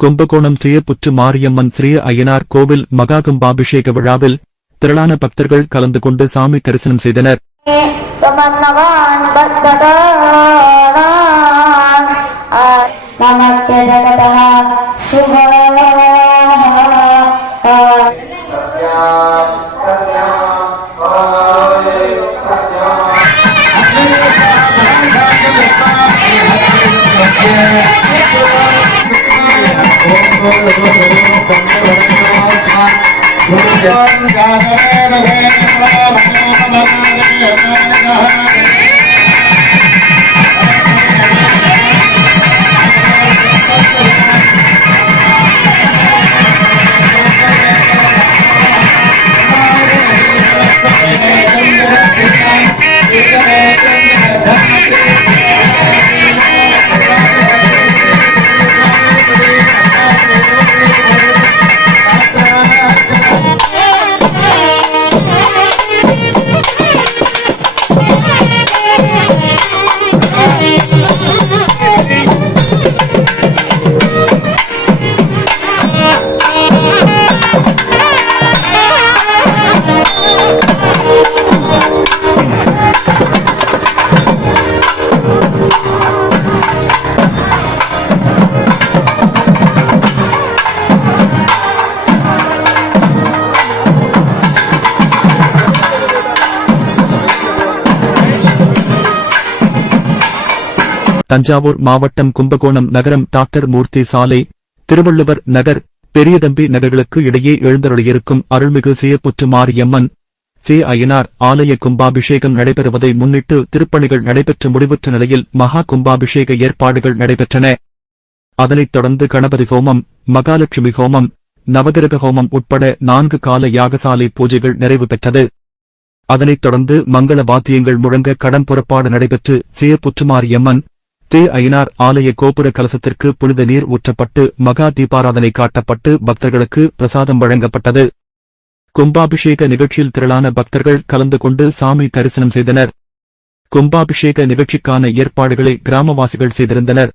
கும்பகோணம் ஸ்ரீ மாரியம்மன் ஸ்ரீ அய்யனார் கோவில் மகாகும்பாபிஷேக விழாவில் திரளான பக்தர்கள் கலந்து கொண்டு சாமி தரிசனம் செய்தனர் நமக்கு தஞ்சாவூர் மாவட்டம் கும்பகோணம் நகரம் டாக்டர் மூர்த்தி சாலை திருவள்ளுவர் நகர் பெரியதம்பி நகர்களுக்கு இடையே எழுந்தருளியிருக்கும் அருள்மிகு சீயப்புற்று மாரியம்மன் சி அய்யனார் ஆலய கும்பாபிஷேகம் நடைபெறுவதை முன்னிட்டு திருப்பணிகள் நடைபெற்று முடிவுற்ற நிலையில் மகா கும்பாபிஷேக ஏற்பாடுகள் நடைபெற்றன. அதனைத் தொடர்ந்து கணபதி ஹோமம் மகாலட்சுமி ஹோமம் நவகிரக ஹோமம் உட்பட நான்கு கால யாகசாலை பூஜைகள் நிறைவு பெற்றது. அதனைத் தொடர்ந்து மங்கள வாத்தியங்கள் முழங்க கடன் புறப்பாடு நடைபெற்று சியப்புற்றுமாரியம்மன் தே ஐனார் ஆலய கோபுர கலசத்திற்கு புனித நீர் ஊற்றப்பட்டு மகா தீபாராதனை காட்டப்பட்டு பக்தர்களுக்கு பிரசாதம் வழங்கப்பட்டது. கும்பாபிஷேக நிகழ்ச்சியில் திரளான பக்தர்கள் கலந்து கொண்டு சாமி தரிசனம் செய்தனர். கும்பாபிஷேக நிகழ்ச்சிக்கான ஏற்பாடுகளை கிராமவாசிகள் செய்திருந்தனர்.